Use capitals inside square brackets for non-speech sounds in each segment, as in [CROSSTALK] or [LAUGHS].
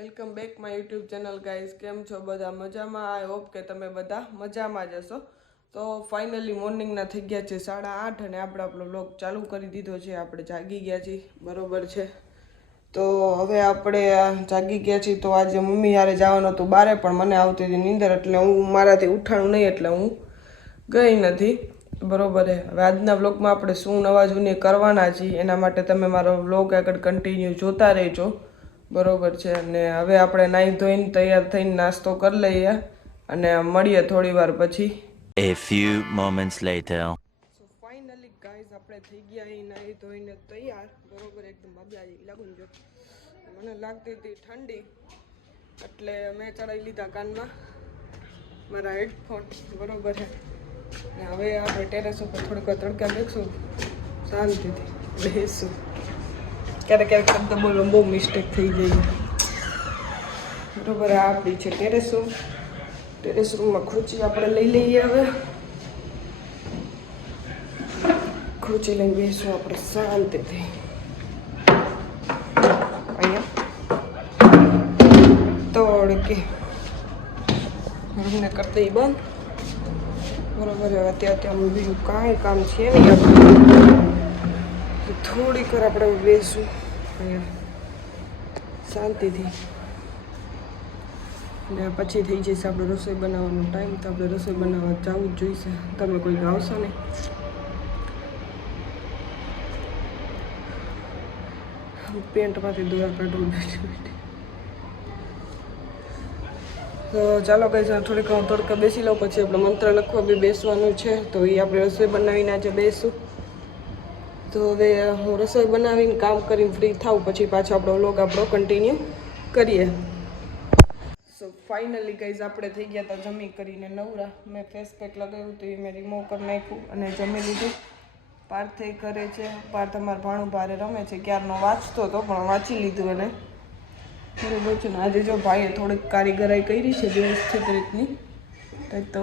Welcome back my YouTube channel guys. કેમ છો બધા? મજામાં? આઈ હોપ કે તમે બધા મજામાં જ હશો. તો ફાઇનલી મોર્નિંગના થઈ ગયા છે સાડા આઠ અને આપણે આપણો બ્લોગ ચાલુ કરી દીધો છે. આપણે જાગી ગયા છીએ. બરોબર છે. તો હવે આપણે જાગી ગયા છીએ. તો આજે મમ્મી યારે જવાનું હતું બારે, પણ મને આવતી હતી નીંદર એટલે હું મારાથી ઉઠાણું નહીં એટલે હું ગઈ નથી. બરોબર છે. હવે આજના બ્લોગમાં આપણે શું નવા જૂની કરવાના છીએ એના માટે તમે મારો બ્લોગ આગળ કન્ટિન્યુ જોતા રહેજો. બરોબર છે. અને હવે આપણે નાહી ધોઈને તૈયાર થઈને નાસ્તો કરી લઈએ અને મળીએ થોડી વાર પછી. A few moments later. So finally guys આપણે થઈ ગયા અહીં નાહી ધોઈને તૈયાર. બરોબર એકદમ મજા આવી. લાગું જો. મને લાગતી હતી ઠંડી. એટલે મેં ચડાવી લીધા કાનમાં. મારા હેડફોન. બરોબર છે. હવે આપણે ટેરેસ ઉપર થોડીક તડકા બેસું શાંતિથી બેસું. ક્યારેક ક્યારેક શબ્દ બોલવામાં બહુ મિસ્ટેક થઈ જાય. બરોબર, આ આપણી છે ટેરેસ રૂમ ટેરેસ રૂમમાં ખુરચી આપણે લઈ લઈએ હવે. ખુરચી લઈને બેસું આપણે શાંતિથી. અહીંયા. તોડકે. રૂમને બંધ. બરોબર, હવે અત્યારે ત્યાં બીજું કાંઈ કામ છે નહીં. આપણે થોડીક વાર આપણે બેસું. અહીંયા શાંતિથી. ને પછી થઈ જશે આપણે રસોઈ બનાવવાનો ટાઈમ તો આપણે રસોઈ બનાવવા જવું જ જોઈશે. તમે કોઈ આવશો નહીં. પેન્ટમાંથી દોરા કાઢવું તો ચાલો કઈ થોડીક હું તડકા બેસી લઉં, પછી આપણે મંત્ર લખવા બી બેસવાનું છે. તો એ આપણે રસોઈ બનાવીને આજે બેસું. તો હવે હું રસોઈ બનાવીને કામ કરીને ફ્રી થાઉં, પછી પાછો આપણો વ્લોગ આપણો કન્ટિન્યુ કરીએ. સો ફાઇનલી ગાઈઝ આપણે થઈ ગયા હતા જમી કરીને નવરા. મેં ફેસ પેક લગાવ્યું હતું, એ મેં રિમૂવ કરી નાખ્યું અને જમી લીધું. પાર્થ એ કરે છે. પાર્થ અમારા ભાણું ભારે રમે છે. ક્યારનો વાંચતો હતો પણ વાંચી લીધું એને. બરોબર છે ને આજે જો ભાઈએ થોડીક કારીગરાઈ કરી છે વ્યવસ્થિત રીતની તો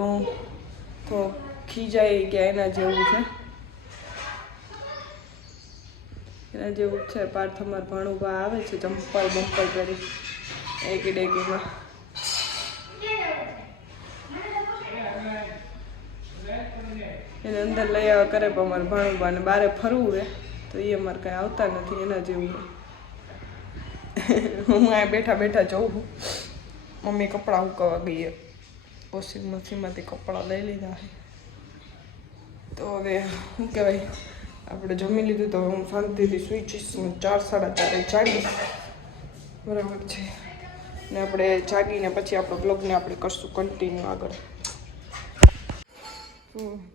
થોડો ખીજાઈ ગયા એના જેવું છે. એના જેવું છે, પાર્થ અમાર ભાણુભા આવે છે, ચંપલ બંપલ કરી એકી ડેકીમાં એને અંદર લઈ આવ્યા કરે પણ અમારે ભાણુભા ને બારે ફરવું હે તો એ અમારે કાંઈ આવતા નથી, એના જેવું હું આ બેઠા બેઠા જોઉં છું મમ્મી કપડાં ઉકાવા ગઈ છે વોશિંગ મશીનમાંથી કપડાં લઈ લીધા તો હવે શું કહેવાય? આપણે જમી લીધું તો હું શાંતિથી સુઈ જઈશ. હું ચાર સાડા ચારે જાગીશ બરાબર છે. ને આપણે જાગીને પછી આપણો બ્લોગને આપણે કરશું કન્ટિન્યુ આગળ.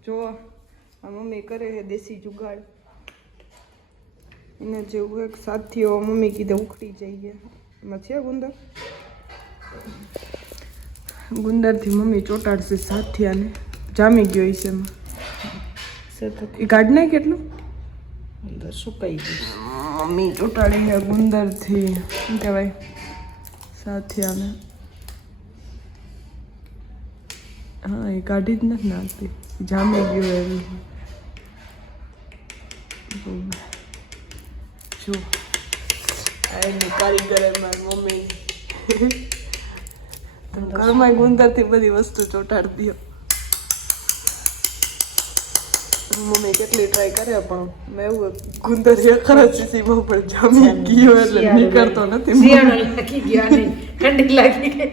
જો આ મમ્મી કરે છે દેશી જુગાડ. એને જેવું એક સાથીઓ મમ્મી કીધે ઉખડી જઈએ. એમાં છે ગુંદર? ગુંદરથી મમ્મી ચોટાડશે સાથિયાને. જામી ગયો છે એમાં એ કાઢ નાખ કેટલું? અંદર સુકાઈ ગયું મમ્મી ચોટાડી ગયા ગુંદરથી, શું કહેવાય, સાથિયાને. હા, એ કાઢી જ નથી નાખતી. જામી ગયું એવી. જો એની કારીગર મારી મમ્મી. [LAUGHS] ઘરમાં ગુંદરથી બધી વસ્તુ ચોટાડી દો મમ્મી કેટલી ટ્રાય કરે પણ મેં એવું ગુંદરિયા ખરા સીમા પર જામી ગયો એટલે નીકળતો નથી શિયાળો લાગી ગયો નહીં ઠંડી લાગી ગઈ.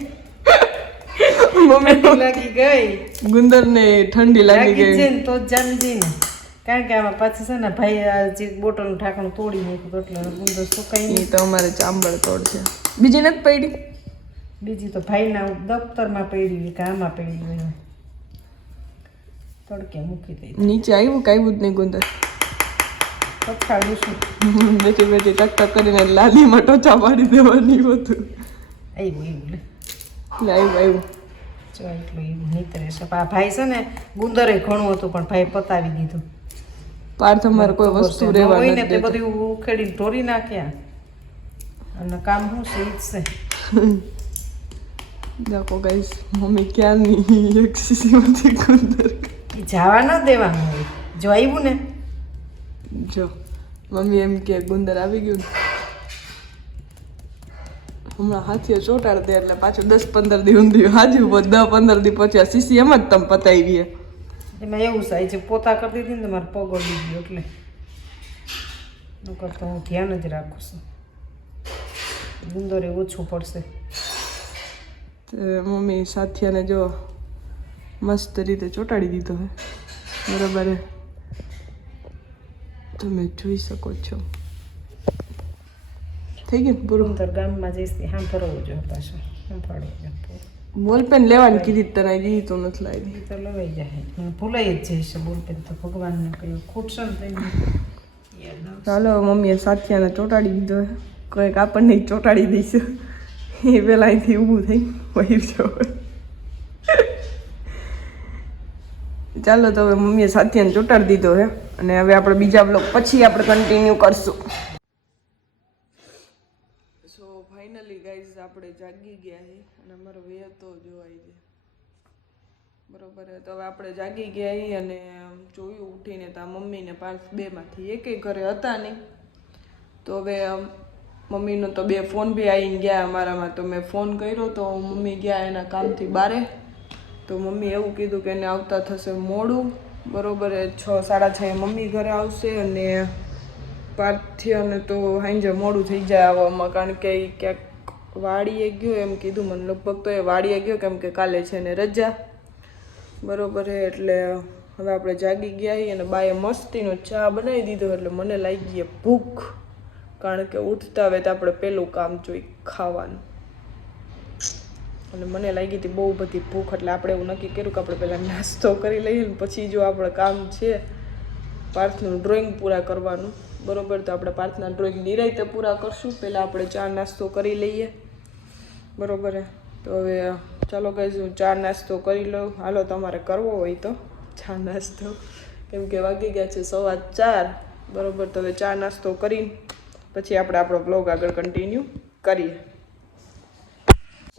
મમ્મી લાગી ગઈ. ગુંદરને ઠંડી લાગી ગઈ. છે તો જ જામી જઈ ને કારણ કે આમાં પાછું છે ને ભાઈ આ જે બોટલનું ઢાંકણું તોડી નાખ્યું એટલે ગુંદર સુકાઈ નહીં. તો અમારે ચાંબળ તોડ છે. બીજી નથી પડી? બીજી તો ભાઈના દફતરમાં પડી હોય કે આમાં પડી હોય તડકે મૂકી દઈ નીચે આવ્યું કાંઈ જ નહીં ગુંદર પછાડું છું. બેઠી બેઠી ટક ટક કરીને લાલીમાં ટોચા પાડી દેવાની હતું આવ્યું એવું આવ્યું આવ્યું. જો એટલું એવું નીતરે છે. ભાઈ છે ને ગુંદરે ઘણું હતું પણ ભાઈ પતાવી દીધું. પાર્થ અમારે કોઈ વસ્તુ રહેવા હોય ને તે. બધું ઉખેડીને ઢોરી નાખ્યા. અને કામ શું છે? ઈજ છે. [LAUGHS] દેખો ગાઈસ મમ્મી ક્યાંની એક સીસીમાંથી ગુંદર. એ જવા ન દેવાનું હોય. જો આવ્યું ને. જો મમ્મી એમ કે ગુંદર આવી ગયું. હમણાં હાથીએ ચોટાડતી એટલે પાછું દસ પંદર દી ઊંધી હાજુ દસ પંદર દી પછી આ સીસી એમ જ તમે પતાવી એમાં એવું થાય છે પોતા કરતી હતી ને તમારે મારે પગ અડી ગયો એટલે. નકર તો હું ધ્યાન જ રાખું છું. ગુંદરે ઓછું પડશે. તે મમ્મી સાથિયાને જો મસ્ત રીતે ચોંટાડી દીધો હે. બરાબર તમે જોઈ શકો છો. થઈ ગયું? પૂરું? ગામમાં જઈશ હા ફરવું જોઈએ પાછું. ફરવું બોલપેન લેવાની કીધી તને જી તો નથી લાવી એ તો લવાઈ જાય. ભૂલાઈ જ જશે બોલપેન તો ભગવાનને કહ્યું. ખૂટશે ને ચાલો મમ્મીએ સાથિયાને ચોંટાડી દીધો કંઈક આપણને ચોંટાડી દઈશું. એ પેલા અહીંથી ઊભું થઈ વહી જાવ ચાલો તો હવે મમ્મીએ સાથિયાને ચોટાડી દીધો છે અને હવે આપણે બીજા બ્લોક પછી આપણે કન્ટિન્યુ કરશું. સો ફાઇનલી ગાઈઝ આપણે જાગી ગયા છે અને અમારો વે તો જોવાય છે બરોબર તો હવે આપણે જાગી ગયા છીએ અને જોયું ઉઠીને તો મમ્મીને પાર્થ બેમાંથી એક ઘરે હતા નહીં. તો હવે મમ્મીનો તો બે ફોન બી આવીને ગયા અમારામાં. તો મેં ફોન કર્યો તો મમ્મી ગયા એના કામથી બારે. તો મમ્મી એવું કીધું કે એને આવતા થશે મોડું. બરોબર છ, સાડા છ મમ્મી ઘરે આવશે અને પાર્થિયાને તો સાંજે મોડું થઈ જાય આવવામાં. કારણ કે એ ક્યાંક વાડીએ ગયો એમ કીધું મને. લગભગ તો એ વાડીએ ગયો કેમ કે કાલે છે ને રજા. બરોબર એટલે હવે આપણે જાગી ગયા અને બાએ મસ્તીનો ચા બનાવી દીધો એટલે મને લાગી ગઈ ભૂખ. કારણ કે ઉઠતા હવે તો આપણે પેલું કામ જોઈ ખાવાનું. અને મને લાગી હતી બહુ બધી ભૂખ, એટલે આપણે એવું નક્કી કર્યું કે આપણે પહેલાં નાસ્તો કરી લઈએ ને પછી જો આપણે કામ છે, પાર્થનું ડ્રોઈંગ પૂરા કરવાનું. બરોબર, તો આપણે પાર્થના ડ્રોઈંગ નિરાયતે પૂરા કરશું. પહેલાં આપણે ચા નાસ્તો કરી લઈએ. બરોબર, તો હવે, ચાલો કહીશ હું ચા નાસ્તો કરી લઉં. હાલો, તમારે કરવો હોય તો ચા નાસ્તો. કેમ કે વાગી ગયા છે સવા ચાર. બરોબર, તો હવે ચા નાસ્તો કરીને પછી આપણે આપણો બ્લોગ આગળ કન્ટિન્યુ કરીએ.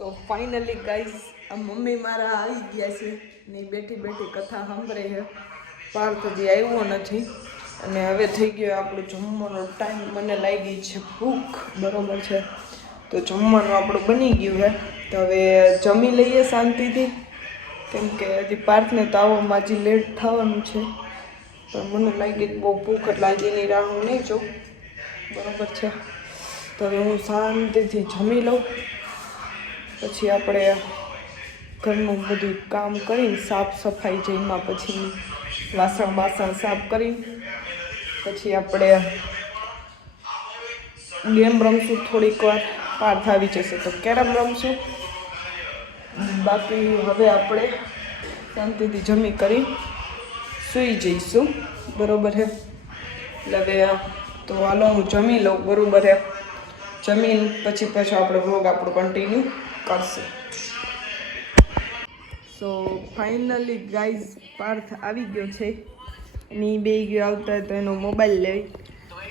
તો ફાઇનલી ગાઈસ આ મમ્મી મારા આવી ગયા છે ને બેઠી બેઠી કથા સાંભળે છે. પાર્થ હજી આવ્યો નથી અને હવે થઈ ગયો આપણો જમવાનો ટાઈમ મને લાગી છે ભૂખ, બરાબર છે? તો જમવાનું આપણું બની ગયું છે. તો હવે જમી લઈએ શાંતિથી. કેમ કે હજી પાર્થને તો આવવામાં હજી લેટ થવાનું છે. પણ મને લાગી બહુ ભૂખ એટલે આજે એની રાહ નહીં જોઉં. બરાબર છે? તો હવે હું શાંતિથી જમી લઉં. પછી આપણે ઘરનું બધું કામ કરીને સાફ સફાઈ જઈમાં પછી વાસણ બાસણ સાફ કરી, પછી આપણે ગેમ રમશું થોડીક વાર પાર્થ આવી જશે તો કેરમ રમશું. બાકી હવે આપણે શાંતિથી જમી કરી સૂઈ જઈશું. બરોબર હે? એટલે હવે તો હાલો હું જમી લઉં. બરાબર છે જમીન પછી પાછો આપણે વ્લોગ આપણું કન્ટિન્યુ કરશું. સો ફાઇનલી ગાઈઝ પાર્થ આવી ગયો છે. ની બે ગયો આવતા તો એનો મોબાઈલ લેવી.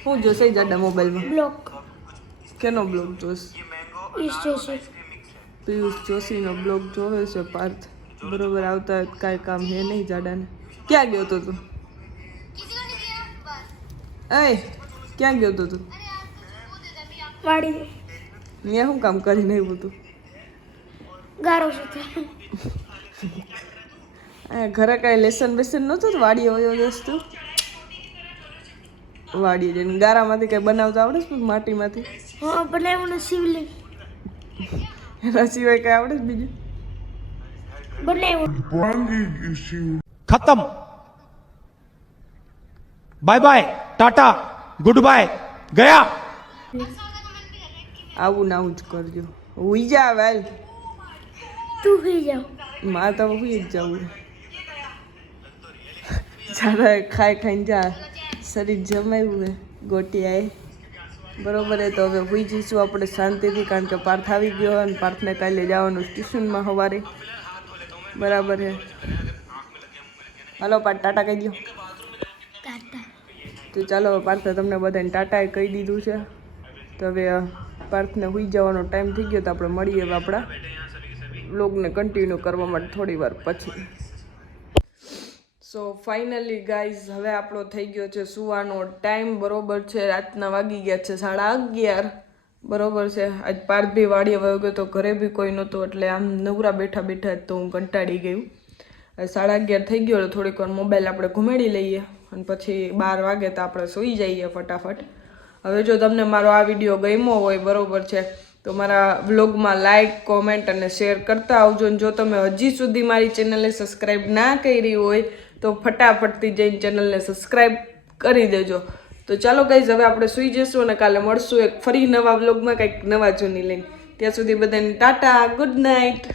હું જોશે જાડા મોબાઈલમાં બ્લોક કેનો બ્લોગ જોશ? પિયુષ જોશીનો બ્લોગ જોવે છે પાર્થ. બરોબર આવતા હોય કાંઈ કામ હે નહીં જાડાને. ક્યાં ગયો તો? તું એ ક્યાં ગયો તો તું? વાડી. ત્યાં શું કામ કરી આવ્યું તું? ગારો છે ઘરે કાંઈ લેસન બેસન નતું વાડી હોય દોસ્તો વાડી જઈને ગારામાંથી કઈ બનાવતા આવડે છે માટીમાંથી? હા બનાવ્યું શિવલિંગ. એના સિવાય કઈ આવડે છે બીજું? બનાવ્યું. ખતમ. Bye bye tata good bye ગયા. આવું ના આવું જ કરજો. હુઈ જા વેલ. તું હુઈ જાવ મારે તો હુઈ જ જવું. જારા ખાઈ ખાઈને જા. શરીર જમાયું હે ગોટિયાએ. બરોબર હે તો હવે હુઈ જઈશું આપણે શાંતિથી કારણ કે પાર્થ આવી ગયો અને પાર્થને કાલે જવાનું ટ્યુશનમાં સવારે. બરાબર હે હાલો પાર્થ ટાટા કહી દો ટાટા. તો ચાલો પાર્થ તમને બધાને ટાટાએ કહી દીધું છે. તો હવે પાર્થને હુઈ જવાનો ટાઈમ થઈ ગયો તો આપણે મળીએ આપણા બ્લોગને કન્ટિન્યુ કરવા માટે થોડી વાર પછી. સો ફાઇનલી ગાઈઝ હવે આપણો થઈ ગયો છે સુવાનો ટાઈમ. બરોબર છે, રાતના વાગી ગયા છે સાડા અગિયાર. બરોબર છે, આજ પાર્થ બી વાડીએ વયો ગયો તો ઘરે બી કોઈ નહોતું, એટલે આમ નવરા બેઠા બેઠા તો હું કંટાળી ગયું સાડા અગિયાર થઈ ગયો થોડીક વાર મોબાઈલ આપણે ઘુમેડી લઈએ અને પછી બાર વાગે તો આપણે સૂઈ જઈએ ફટાફટ. હવે જો તમને મારો આ વીડિયો ગમ્યો હોય, બરોબર છે, તો મારા વ્લોગમાં લાઇક કોમેન્ટ અને શેર કરતા આવજો. અને જો તમે હજી સુધી મારી ચેનલને સબસ્ક્રાઈબ ના કરી હોય, તો ફટાફટથી જઈને ચેનલને સબસ્ક્રાઈબ કરી દેજો. તો ચાલો ગાઈઝ હવે આપણે સૂઈ જઈશું અને કાલે મળશું એક ફરી નવા વ્લોગમાં કંઈક નવા જૂની લઈને. ત્યાં સુધી બધાને ટાટા ગુડ નાઇટ